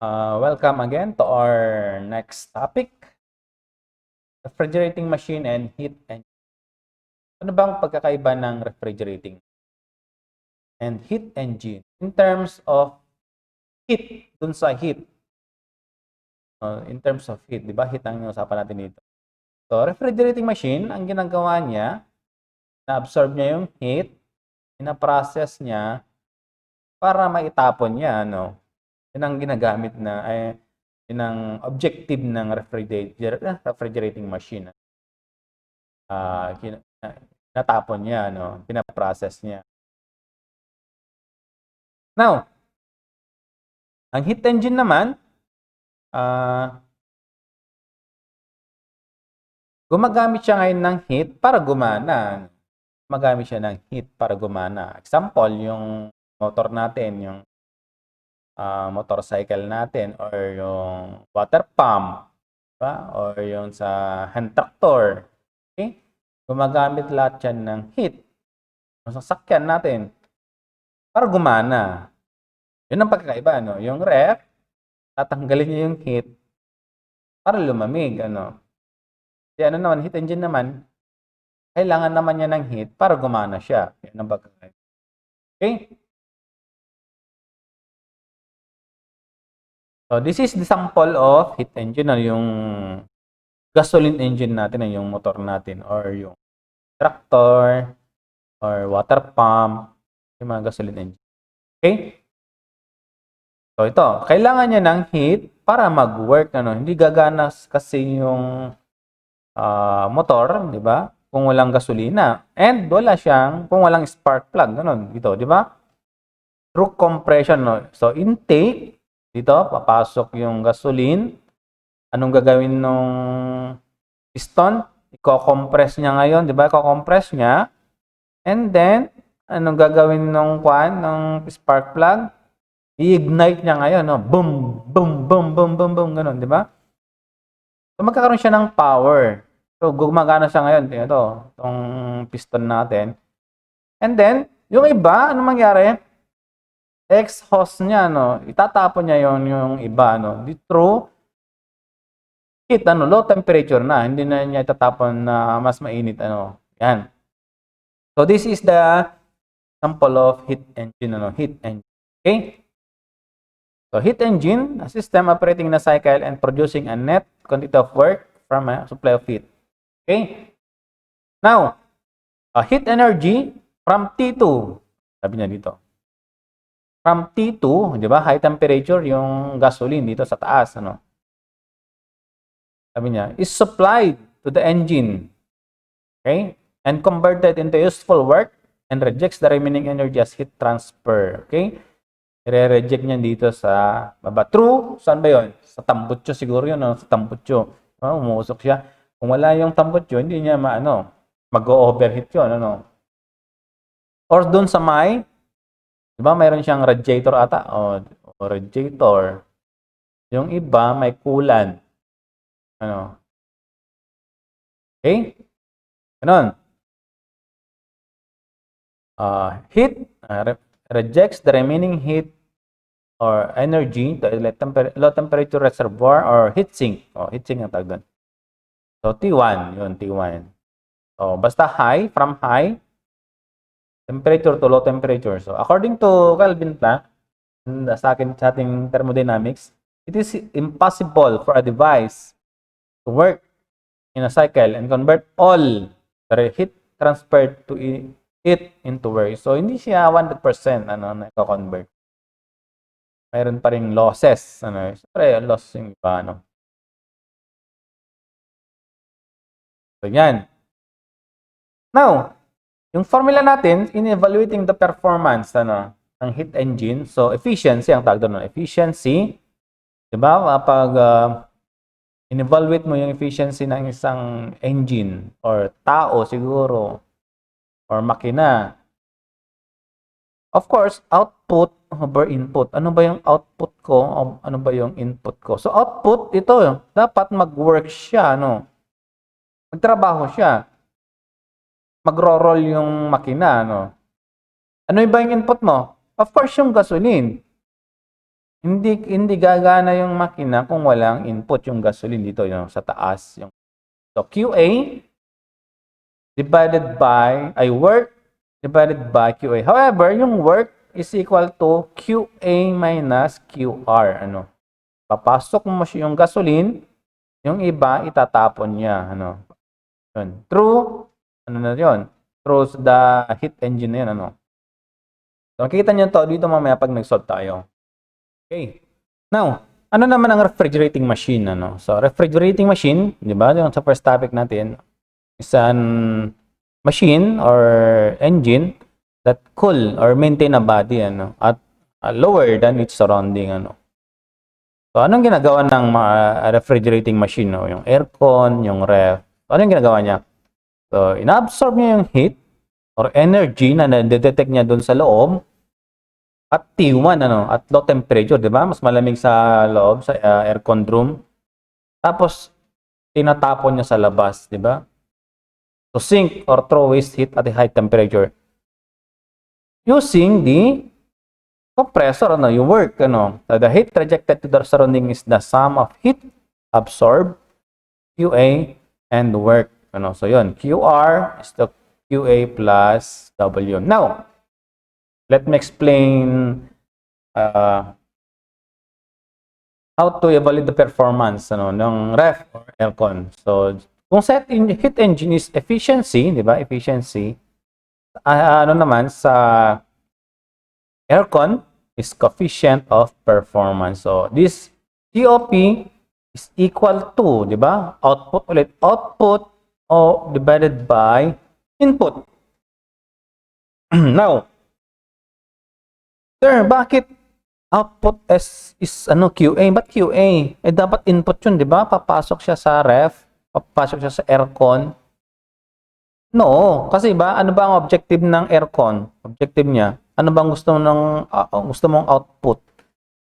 Welcome again to our next topic, refrigerating machine and heat engine. Ano bang pagkakaiba ng refrigerating and heat engine in terms of heat, dun sa heat? In terms of heat, di ba? Heat ang usapan natin dito. So, refrigerating machine, ang ginagawa niya, na-absorb niya yung heat, ina-process niya para maitapon niya, ano? Yun ang ginagamit na, yun ang objective ng refrigerating machine. Natapon niya, no? Pinaprocess niya. Now, ang heat engine naman, gumagamit siya ngayon ng heat para gumana. Gumagamit siya ng heat para gumana. Example, yung motor natin, yung motorcycle natin, or yung water pump, diba? Or yung sa hand tractor. Okay? Gumagamit lahat yan ng heat. Yung sasakyan natin, para gumana. Yun ang pagkakaiba, no? Yung ref, tatanggalin niya yung heat para lumamig, ano? Kasi ano naman, heat engine naman, kailangan naman niya ng heat para gumana siya. Yun ang pagkakaiba. Okay? So, this is the sample of heat engine, yung gasoline engine natin, yung motor natin, or yung tractor, or water pump, yung mga gasoline engine. Okay? So, ito, kailangan niya ng heat para mag-work, ano? Hindi gagana kasi yung motor, di ba? Kung walang gasolina. And wala siyang, kung walang spark plug, ganun, dito, di ba? Through compression, no? So, intake, dito, papasok yung gasoline. Anong gagawin nung piston? Iko-compress niya ngayon, di ba? Iko-compress niya. And then, anong gagawin nung spark plug? I-ignite niya ngayon, no? Boom, boom, boom, boom, boom, boom, ganun, di ba? So, magkakaroon siya ng power. So, gumagana siya ngayon. Ito, itong piston natin. And then, yung iba, ano mangyari? Exhaust niya, no? Itatapon niya yung iba, no? Through heat, ano? Low temperature na. Hindi na niya itatapon na mas mainit, ano? Yan. So, this is the sample of heat engine, ano? Heat engine. Okay? So, heat engine, a system operating in a cycle and producing a net quantity of work from a supply of heat. Okay? Now, heat energy from T2. Sabi niya dito. From T2, di ba? High temperature yung gasoline dito sa taas, ano? Sabi niya, is supplied to the engine. Okay? And converted into useful work and rejects the remaining energy as heat transfer. Okay? I-reject niya dito sa baba. True, saan ba yun? Sa tambutso siguro yun, no? Sa tambutso. Umusok siya. Kung wala yung tambutso, hindi niya mag-overheat yun, ano? Or dun sa may, di ba, mayroon siyang radiator ata, o radiator. Yung iba, may coolant. Ano? Okay? Ganon. Heat, rejects the remaining heat or energy to a low temperature reservoir or heat sink. Heat sink ang tawag doon. So, T1. Yun, T1. So, basta high, from high temperature to low temperature. So, according to Kelvin Planck, sa ating thermodynamics, it is impossible for a device to work in a cycle and convert all the heat transferred to heat into work. So, hindi siya 100% na-convert. Mayroon pa ring losses. Siyempre, loss yung iba, ano. So, yan. Now, yung formula natin, in evaluating the performance, ng heat engine, so, efficiency, ang tawag doon, efficiency, di ba? Kapag in-evaluate mo yung efficiency ng isang engine, or tao siguro, or makina, of course, output over input. Ano ba yung output ko? Ano ba yung input ko? So, output, ito, dapat mag-work siya, no? Magtrabaho siya. Magro-roll yung makina, no? Ano ba yung input mo? Of course, yung gasoline. Hindi gagana yung makina kung walang input yung gasoline dito yung sa taas. So QA divided by work divided by QA. However, yung work is equal to QA minus QR. Papasok mo yung gasoline, yung iba itatapon niya. Yun. Through the heat engine na yun. So, makikita nyo to dito mamaya pag nag-solve tayo. Okay. Now, ano naman ang refrigerating machine? So, refrigerating machine, di ba? Yung sa first topic natin, is an machine or engine that cool or maintain a body at lower than its surrounding. So, anong ginagawa ng refrigerating machine? Yung aircon, yung ref. So, anong ginagawa niya? So, ina-absorb niya yung heat or energy na na-detect niya doon sa loob at T1, at low temperature, di ba? Mas malamig sa loob, sa aircon room. Tapos, tinatapon niya sa labas, di ba? To sink or throw waste heat at a high temperature. Using the compressor, yung work, So, the heat rejected to the surrounding is the sum of heat absorbed, QA, and work. So, yun. QR is the QA plus W. Now, let me explain how to evaluate the performance ng ref or aircon. So, kung heat engine is efficiency, di ba? Efficiency. Naman sa aircon is coefficient of performance. So, this COP is equal to, di ba? Output ulit. Output divided by input. Now, sir, bakit output is QA? Ba't QA? Dapat input yun, di ba? Papasok siya sa ref, papasok siya sa aircon. No, kasi ba, ano ba ang objective ng aircon? Objective niya, ano bang gusto mong output?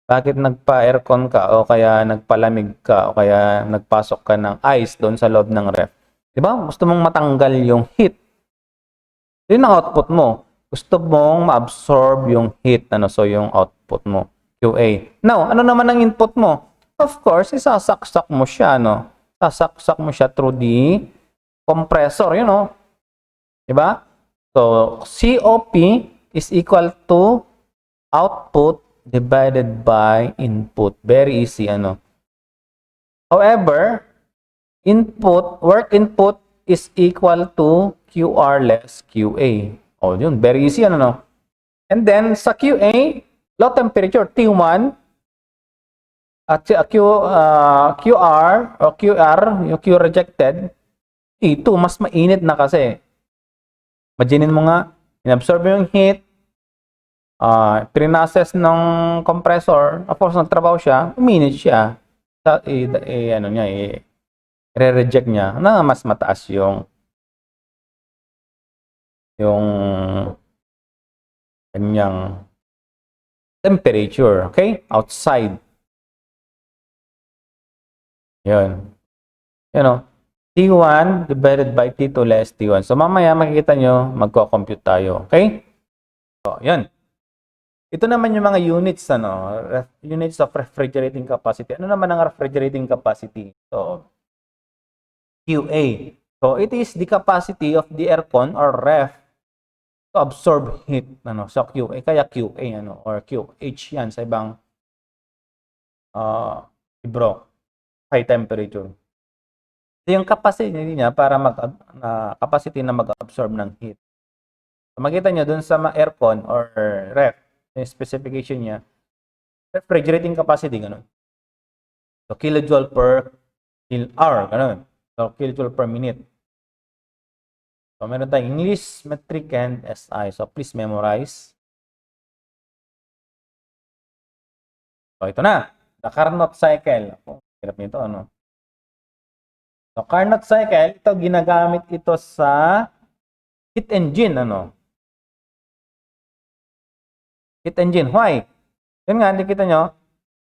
Bakit nagpa-aircon ka o kaya nagpalamig ka o kaya nagpasok ka ng ice doon sa loob ng ref? Di ba? Gusto mong matanggal yung heat. Yun ang output mo. Gusto mong ma-absorb yung heat. So, yung output mo. QA. Now, ano naman ang input mo? Of course, isasaksak mo siya. Sasaksak mo siya through the compressor. Diba? So, COP is equal to output divided by input. Very easy. However, work input is equal to QR less QA. Yun. Very easy. And then, sa QA, low temperature, T1, at QR, o QR, yung Q rejected, T2, mas mainit na kasi. Imaginin mo nga, inabsorb yung heat, prinocess ng compressor, of course, nagtrabaho siya, uminit siya. I-reject niya na mas mataas yung kanyang temperature, okay? Outside. Yun. T1 divided by T2 less T1. So, mamaya makikita nyo, magko-compute tayo, okay? So, yun. Ito naman yung mga units, units of refrigerating capacity. Ano naman ang refrigerating capacity? So, QA. So, it is the capacity of the aircon or ref to absorb heat. So, QA. Kaya QA, or QH yan sa ibang libro. High temperature. So, yung capacity niya para capacity na mag-absorb ng heat. So, makita nyo dun sa aircon or ref, yung specification niya, refrigerating capacity, ganun. So, kilojoule per hour, ganun. So, kilojoule per minute. So, meron tayong English, metric, and SI. So, please memorize. So, ito na. The Carnot cycle. Hirap nito, So, Carnot cycle, ito ginagamit ito sa heat engine, Heat engine. Why? Yun nga, nakita nyo,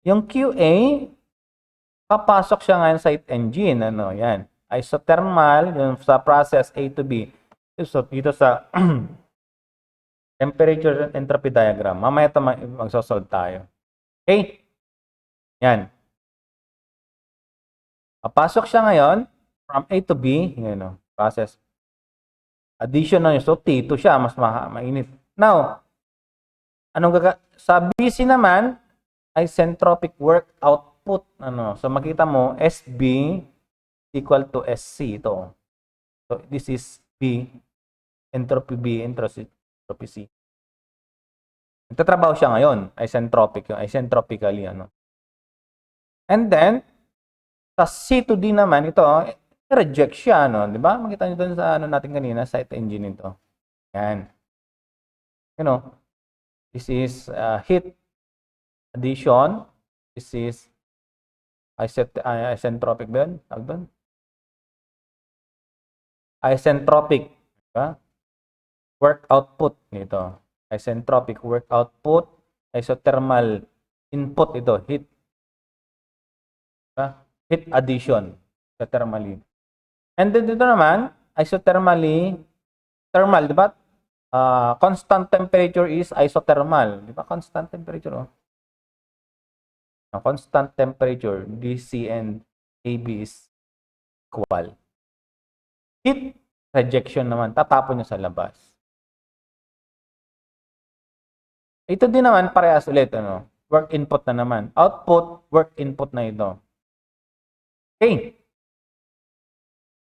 yung QA, papasok siya ngayon sa heat engine, yan. Isothermal, yung sa process A to B. So, dito sa temperature entropy diagram. Mamaya ito magsosolve tayo. Okay? Yan. Papasok siya ngayon from A to B. Yan o. Process. Addition na yun. So, T2 siya. Mas mainit. Now, sa BC naman, isentropic work output. So, makita mo, SB equal to SC. Ito. So, this is B. Entropy B. Entropy C. Nagtatrabaho siya ngayon. Isentropically. And then, sa C to D naman, ito, reject siya. Di ba? Makita nyo doon sa natin kanina, site engine ito. Yan. This is heat addition. This is isentropic ba yun? Tawag doon? Isentropic. Diba? Work output. Ito. Isentropic work output. Isothermal input ito. Heat. Diba? Heat addition. Isothermally. And then dito naman, isothermally thermal. Diba? Constant temperature is isothermal. Di ba? Constant temperature, oh. Constant temperature, DC and AB is equal. Heat rejection naman, tatapon niya sa labas. Ito din naman, parehas ulit, work input na naman. Output, work input na ito. Okay.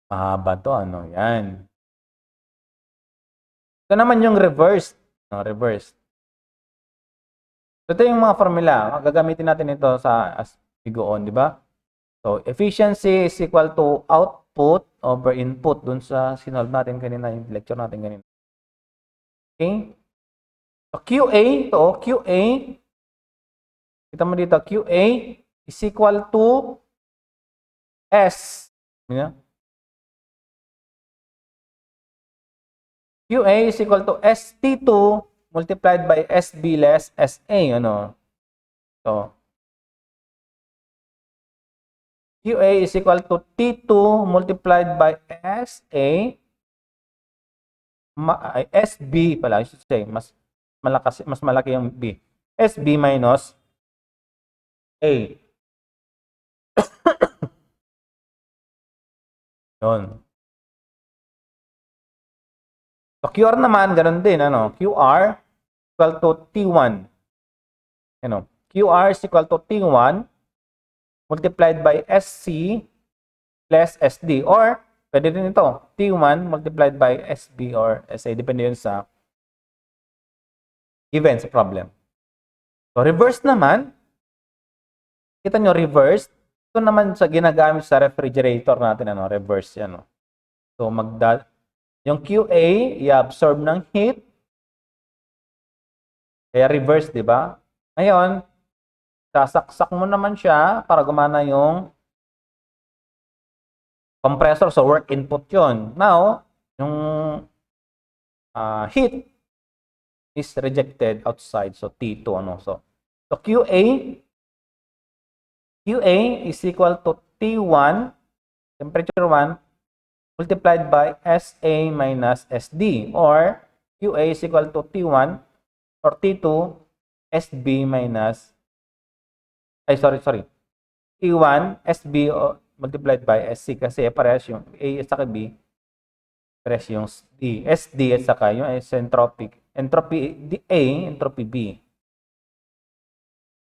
Mahaba to, yan. Ito naman yung reverse. Reverse. Ito yung mga formula. Gagamitin natin ito as we go on, di ba? So, efficiency is equal to output over input dun sa sinolve natin kanina, yung lecture natin kanina. Okay? So, QA, kita mo dito, QA is equal to S. QA is equal to ST2 multiplied by SB less SA. So, QA is equal to T2 multiplied by SA. SB pala, I should say. Mas malaki yung B. SB minus A. Yun. So, QR naman, ganun din, QR equal to T1. QR is equal to T1 multiplied by SC plus SD. Or, pwede din ito, T1 multiplied by SB or SA. Depende yun sa given sa problem. So, reverse naman, kita nyo, reverse. Ito naman sa ginagamit sa refrigerator natin, reverse yan. So, yung QA, i-absorb ng heat. Kaya reverse, di ba? Ngayon, sasaksak mo naman siya para gumana yung compressor. So, work input yun. Now, yung heat is rejected outside. So, T2, So, QA is equal to T1, temperature 1, multiplied by SA minus SD, or QA is equal to T1 or T2 SB minus T1 SB multiplied by SC kasi parehas yung A at saka B, parehas yung D. SD at saka yung isentropic. Entropy A, entropy B.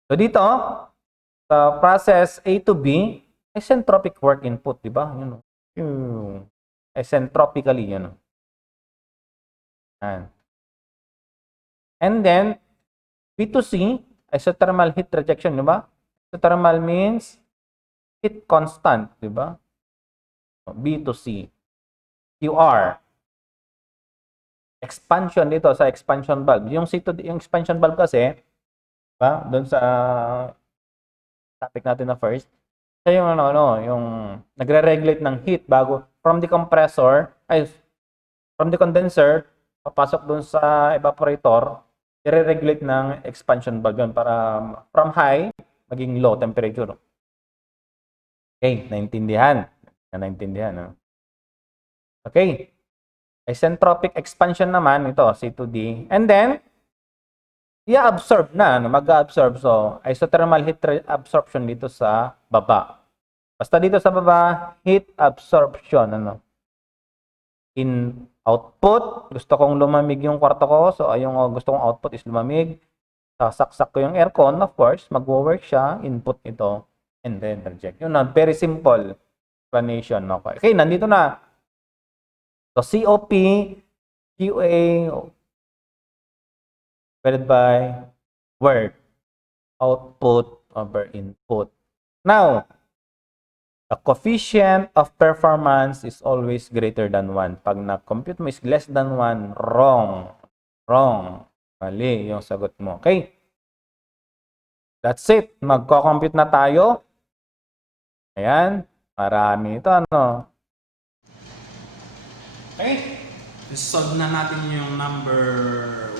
So dito, sa process A to B, isentropic work input, di ba? Isentropically, And then, B to C, isothermal heat rejection, di ba? Isothermal means heat constant, di ba? B to C. QR. Expansion dito sa expansion valve. Yung expansion valve kasi, ba? Doon sa topic natin na first, siya yung yung nagre-regulate ng heat bago from the condenser papasok doon sa evaporator, i-regulate ng expansion valve yun para from high maging low temperature. Okay, naintindihan. Okay. Isentropic expansion naman ito, C to D. And then i-absorb na, ano, mag-absorb. So, isothermal heat absorption dito sa baba. Basta dito sa baba, heat absorption, ano. In output, gusto kong lumamig yung kwarto ko. So, yung gusto kong output is lumamig. Sasaksak ko yung aircon, of course, magwo-work siya, input ito, and then reject. Yun na, very simple explanation. Okay, okay, nandito na. So, COP, QA, divided by work, output over input. Now, the coefficient of performance is always greater than 1. Pag na-compute mo is less than 1, wrong. Wrong. Mali yung sagot mo. Okay? That's it. Magko-compute na tayo. Ayan. Marami ito, ano. Okay. Solve na natin yung number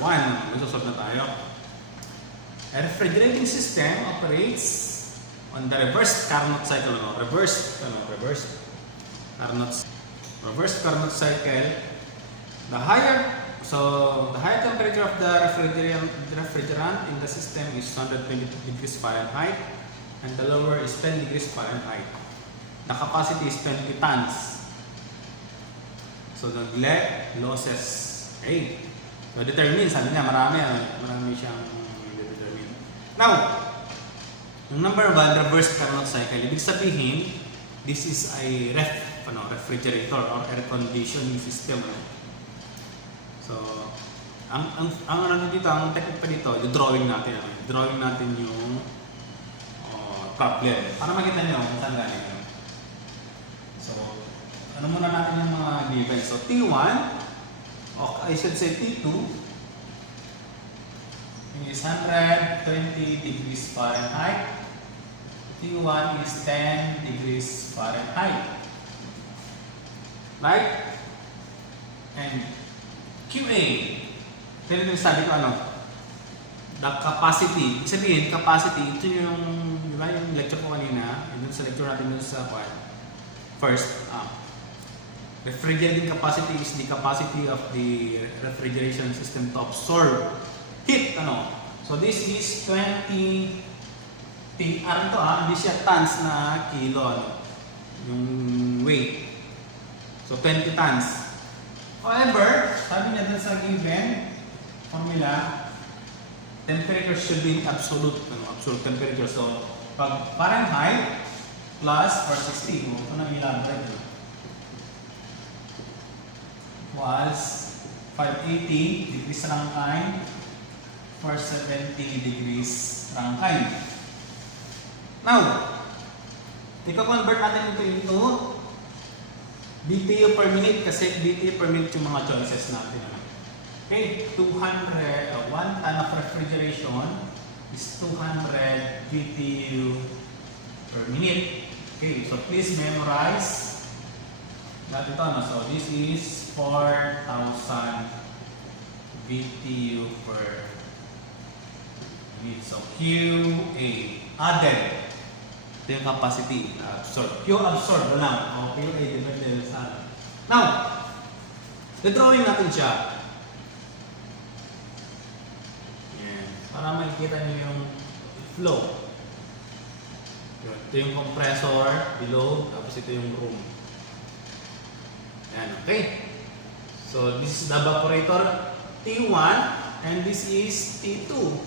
1. Magsosolve na tayo. A refrigerating system operates on the reverse Carnot cycle. No? Reverse Carnot cycle. The higher temperature of the refrigerant in the system is 120 degrees Fahrenheit and the lower is 10 degrees Fahrenheit. The capacity is 20 tons. So the net losses. Okay. So determine, sabi niya, marami siyang determine. Now, yung number 1, reverse Carnot cycle. Ibig sabihin, this is a refrigerator or air conditioning system. So, ang dito, ang technique pa dito, yung drawing natin. Drawing natin yung problem. Para makita nyo kung saan galing. So, ano muna natin yung mga given. So, T1, or I should say T2, is 120 degrees Fahrenheit. T1 is 10 degrees Fahrenheit. Right? And QA, pero yung sabi ko the capacity. Ibig sabihin, capacity, ito yung, di ba, yung lecture ko kanina, yung sa lecture natin dun sa first, refrigerating capacity is the capacity of the refrigeration system to absorb heat. So this is 20 TR ito, hindi siya tons na kilo, yung weight. So 20 tons. However, sabi niya dun sa given formula, temperature should be absolute temperature. So pag Fahrenheit plus 460, ito na elaborate, was 580 degrees Fahrenheit for 70 degrees Fahrenheit. Now, i-convert natin ito into BTU per minute kasi BTU per minute yung mga choices natin. Okay, 1 ton of refrigeration is 200 BTU per minute. Okay, so please memorize that ito. So this is 4,000 BTU per minute. So QA added. Ito yung capacity. Q absorb lang. O QA divided sa. Now, the-drawing natin siya. Yan. Para makikita nyo yung flow. Ito yung compressor below. Tapos ito yung room. Yan. Okay. So, this is the evaporator T1 and this is T2.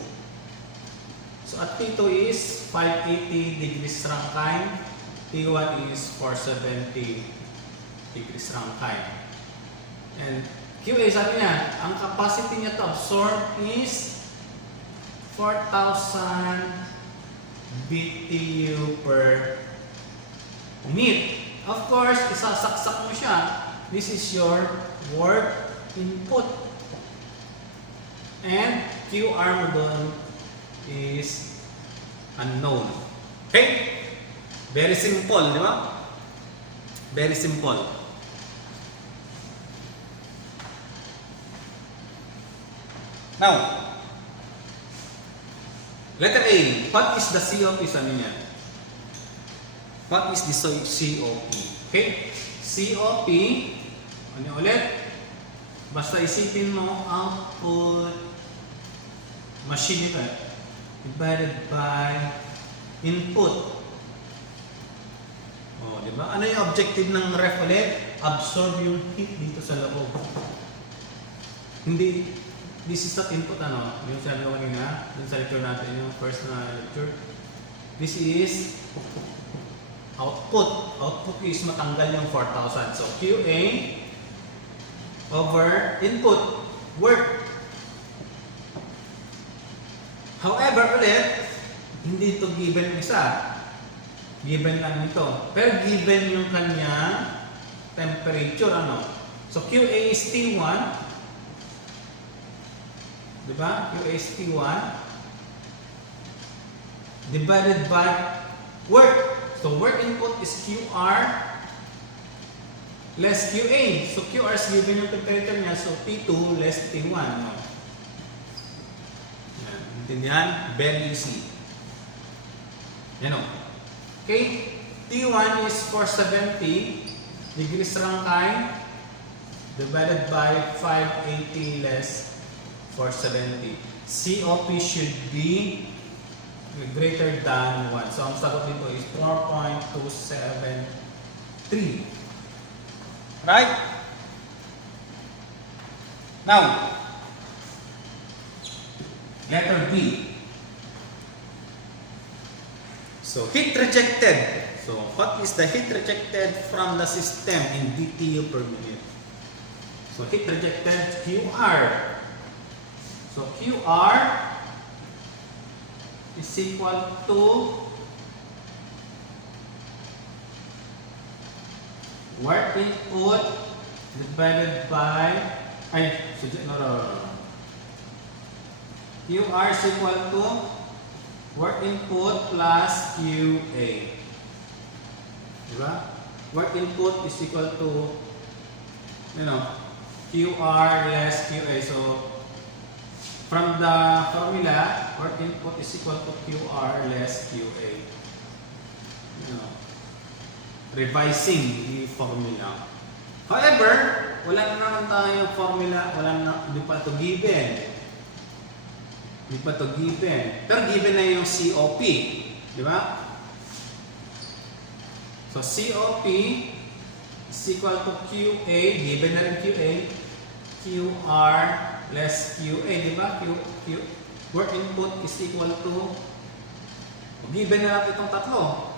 So, at T2 is 580 degrees Fahrenheit, T1 is 470 degrees Fahrenheit. And QA, sabi niya, ang capacity niya to absorb is 4,000 BTU per minute. Of course, isasaksak mo siya. This is your work input. And QR mo doon is unknown. Okay? Very simple, di ba? Very simple. Now, letter A. What is the COP? Sabi niya. What is the COP? Okay? COP, ano ulit? Basta isipin mo output machine ito divided by input. Oh, di ba? Ano yung objective ng ref ulit? Absorb yung heat dito sa loob. Hindi, this is not input ano, yung sabi ko kanina, yung sa lecture natin, yung first na lecture. This is output. Output is matanggal yung 4,000. So, QA over input, work. However, ulit, hindi ito given isa. Given lang ito. Pero given yung kanyang temperature, ano? So, QA is T1. Diba? QA is T1. Divided by work. So, work input is QR less QA. So, QR is given yung temperature niya. So, T2 less T1. No? Yan. Intindihan? Very easy. Yan o. Okay? T1 is 470 degrees Fahrenheit divided by 580 less 470. COP should be greater than 1. So, ang sagot nito is 4.273. Right? Now, letter B. So, heat rejected. So, what is the heat rejected from the system in BTU per minute? So, heat rejected QR. So, QR is equal to work input divided by QR is equal to work input plus QA. Diba? Work input is equal to QR less QA. So, from the formula, work input is equal to QR less QA. Revising the formula. However, wala na naman tayong formula, hindi pa ito given. Hindi pa ito given. Pero given na yung COP. Di ba? So, COP is equal to QA. Given na rin QA. QR less QA. Di ba? Work input is equal to given na natin itong tatlo.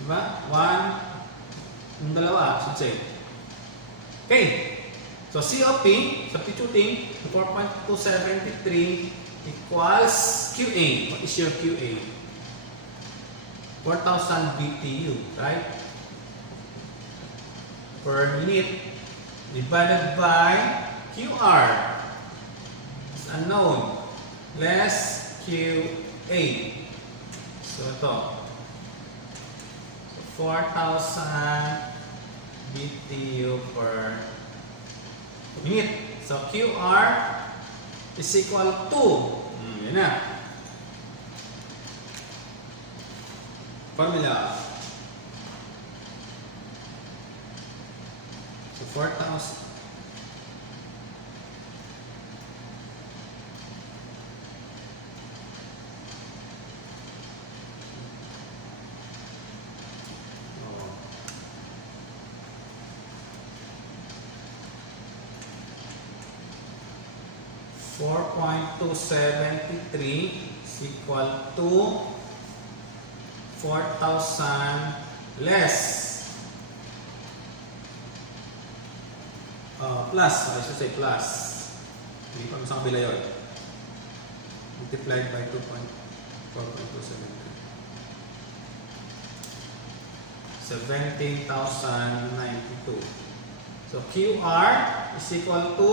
Di ba? 1, yung dalawa, should say. Okay. So, COP, substituting, 4.273 equals QA. What is your QA? 4,000 BTU, right? Per minute divided by QR. It's unknown. Less QA. So, ito. So, 4,000 BTU per minute. So, QR is equal to, yan na. Formula. So, 4,000. $4.273 is equal to 4,000 less plus, I should say plus, hindi pa masang kabila yun, multiplied by 17,092. So QR is equal to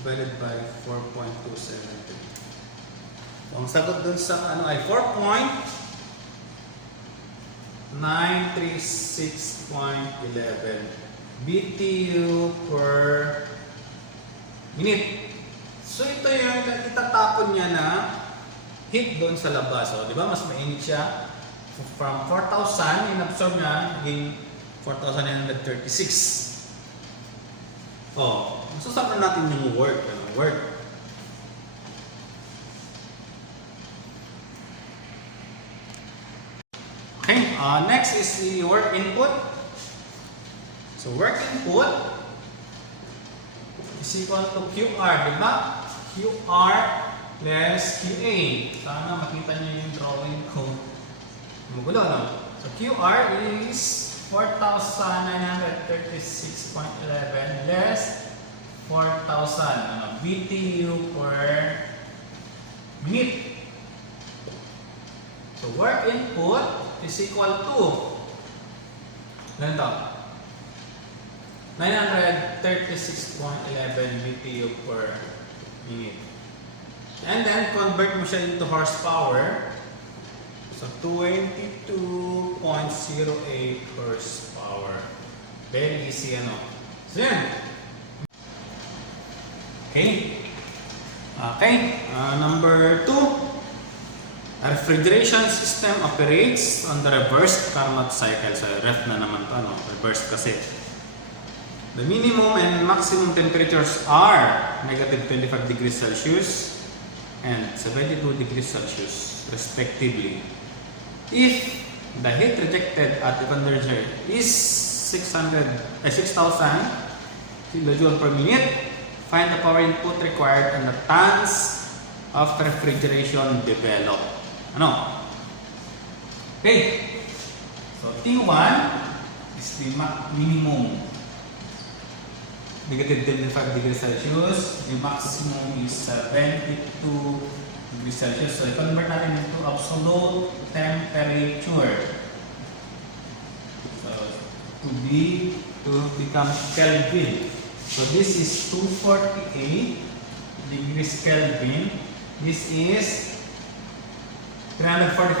divided by 4.273. So, ang sagot dun sa ano ay 4.936.11 BTU per minute. So, ito yung itatapon niya na heat doon sa labas. So, di ba? Mas mainit siya. From 4,000, in-absorb niya, naging 4,936. Oh, masasabi natin yung work. Work. Okay, next is the work input. So work input is equal to QR, di ba? QR less QA. Sana makita niyo yung drawing ko. Magulo, no? So QR is 4,936.11 less 4,000 BTU per minute. So work input is equal to ganito, 936.11 BTU per minute. And then convert mo siya into horsepower. So 22.08 horsepower. Very easy, ano? So yan. Okay. Number 2. A refrigeration system operates on the reversed Carnot cycle. So ref na naman to, ano? Reversed kasi. The minimum and maximum temperatures are negative 25 degrees Celsius and 72 degrees Celsius respectively. If the heat rejected at the condenser is 6,000 kilojoule per minute, find the power input required and the tons of refrigeration developed. Ano? Okay. So T1 is the minimum, negative 25 degrees Celsius. The maximum is 72 degrees Celsius. So i-convert natin into absolute temperature. So to become Kelvin. So this is 248 degrees Kelvin. This is 345.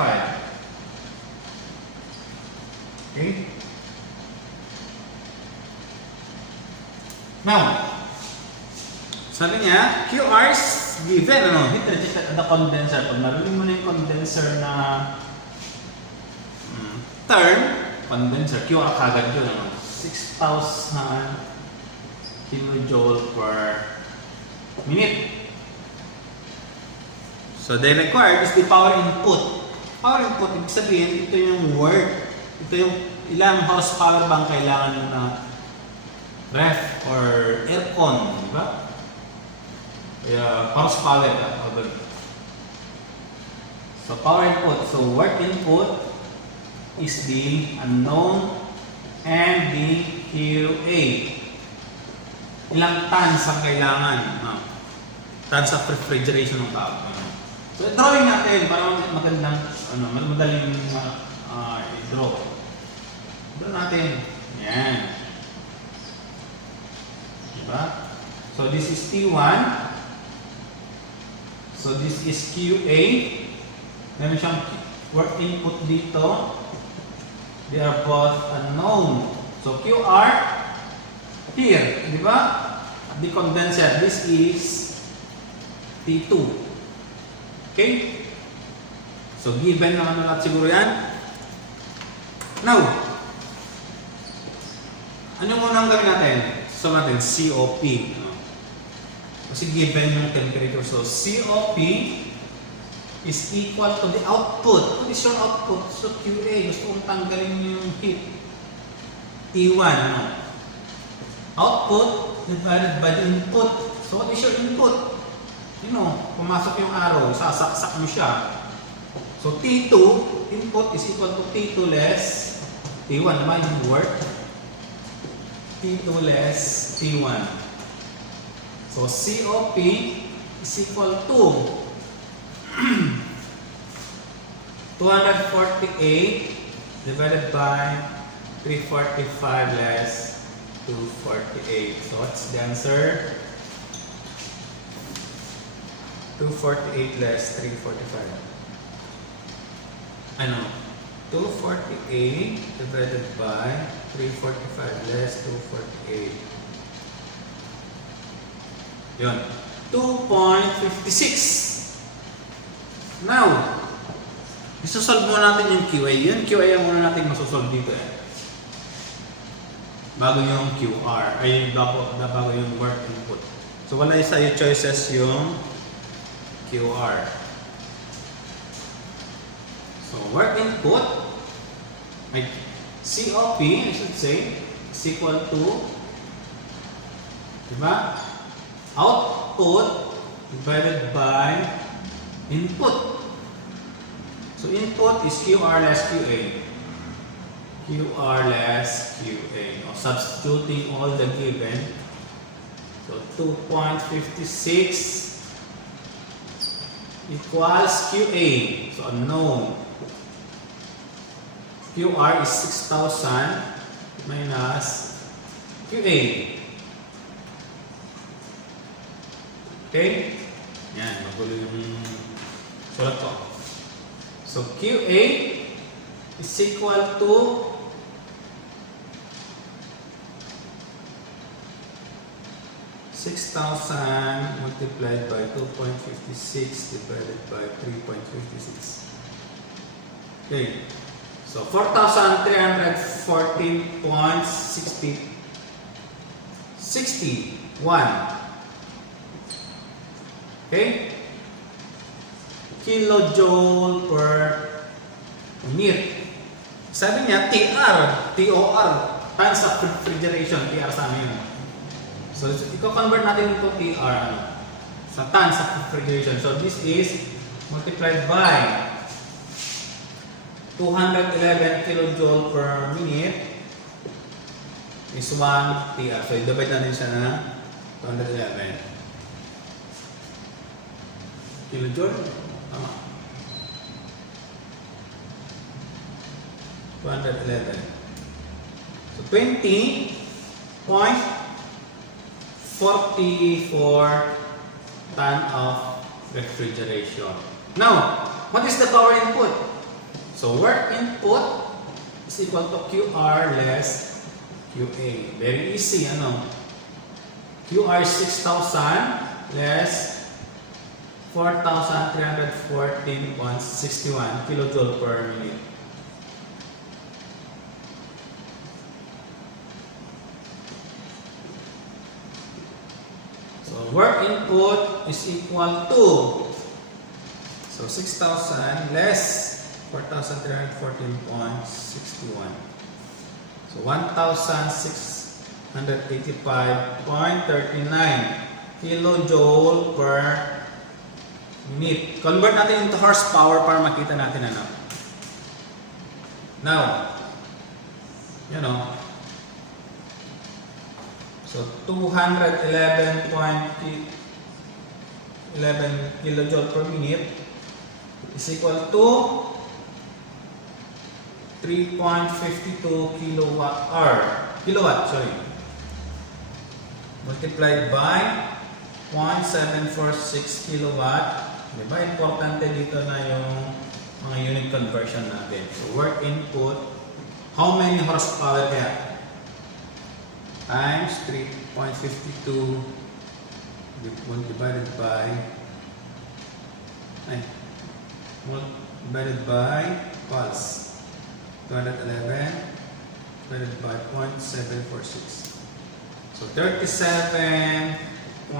Okay. Now, sabi niya, QR is given, ano, heat rejected at the condenser. Pag narinig mo na yung condenser na term, condenser, QR kagad yun, ano, 6,000 kilojoule per minute. So, the required is the power input. Power input, ibig sabihin, ito yung work. Ito yung ilang horsepower bang kailangan na ref or aircon, di ba? Kaya horsepower. So power input. So work input is the unknown and the QA. Ilang tons ang kailangan? Tons of refrigeration ng tao. So drawing natin para magandang, madaling i-draw. Draw natin. Yan. Diba? So this is T1. So this is QA. Meron siyang work input dito. They are both unknown. So QR here, di ba? The condenser, this is T2. Okay? So given na ano natin siguro yan. Now, ano muna ang gawin natin? So natin, COP. Kasi given yung temperature. So COP is equal to the output. What is your output? So QA, gusto kong tanggalin yung heat. T1. Output divided by the input. So what is your input? Pumasok yung arrow, sasaksak mo siya. So T2, input is equal to T2 less T1. Naman yung work. T2 less T1. So COP is equal to 248 divided by 345 less 248. So what's the answer? 248 less 345. 248 divided by 345 less 248. Yun. 2.56. Now, isosolve mo natin yung QA. Yung QA ang muna natin masosolve dito. bago yung QR, ay bago yung work input. So wala sa'yo choices yung QR. So work input, ay COP, I should say, is equal to, diba? Output divided by input. So input is QR less QA. QR less QA. O, substituting all the given. So 2.56 equals QA. So unknown. QR is 6,000 minus QA. Okay? Yan, magulo yung sulat ko. So QA is equal to 6,000 multiplied by 2.56 divided by 3.56. Okay. So 4,314.61. Okay? Kilojoule per minute. Sabi niya, TOR, times of refrigeration, TR sa amin. So, i-convert natin ito TR sa tons of refrigeration. So, this is multiplied by 211 kilojoule per minute is 1 TR. So, i-divide natin siya na 211 kilojoule. Tama. 211. So, 20.44 ton of refrigeration. Now, what is the power input? So, work input is equal to QR less QA. Very easy, ano? QR is 6,000 less 4,314.61 kilojoule per minute. So, work input is equal to, so 6,000 less 4,314.61. So 1,685.39 kilojoule per minute. Convert natin into horsepower para makita natin ano. Now, you know, so 211.11 kilojoule per minute is equal to 3.52 kilowatt, multiplied by 0.746 kilowatt. Diba? Importante dito na yung mga unit conversion natin. So, work input, how many horsepower kaya? Times 3.52 divided by pulse 211 divided by 0.746. So 37.69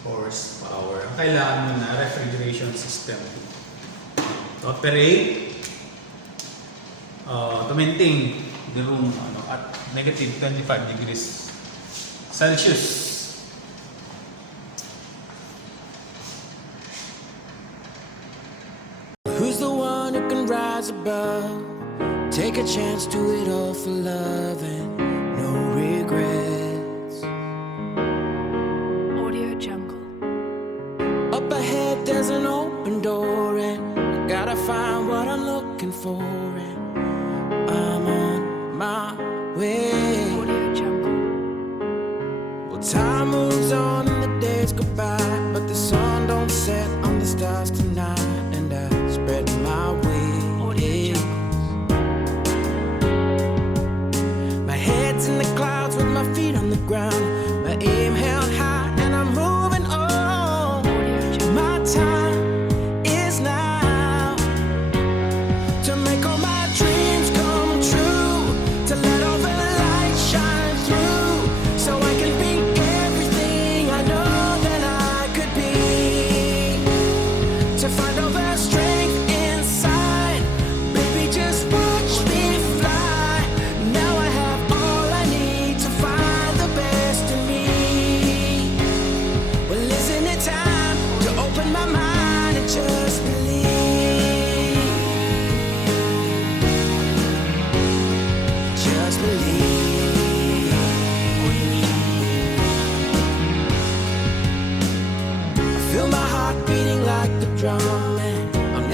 horsepower. Ang kailangan mo na refrigeration system to operate, to maintain the room at negative 25 degrees Celsius. Who's the one who can rise above? Take a chance, do it all for love and no regrets. Audio Jungle. Up ahead there's an open door and I gotta find what I'm looking for and I'm on my way. Audio Jungle. Well, time moves on and the days go by, but the sun don't set on the stars tonight, and I spread my wings. My head's in the clouds with my feet on the ground, my aim held high and I'm moving on. My time is now to make all my dreams come true, to let all the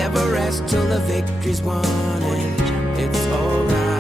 never rest till the victory's won, and it's alright.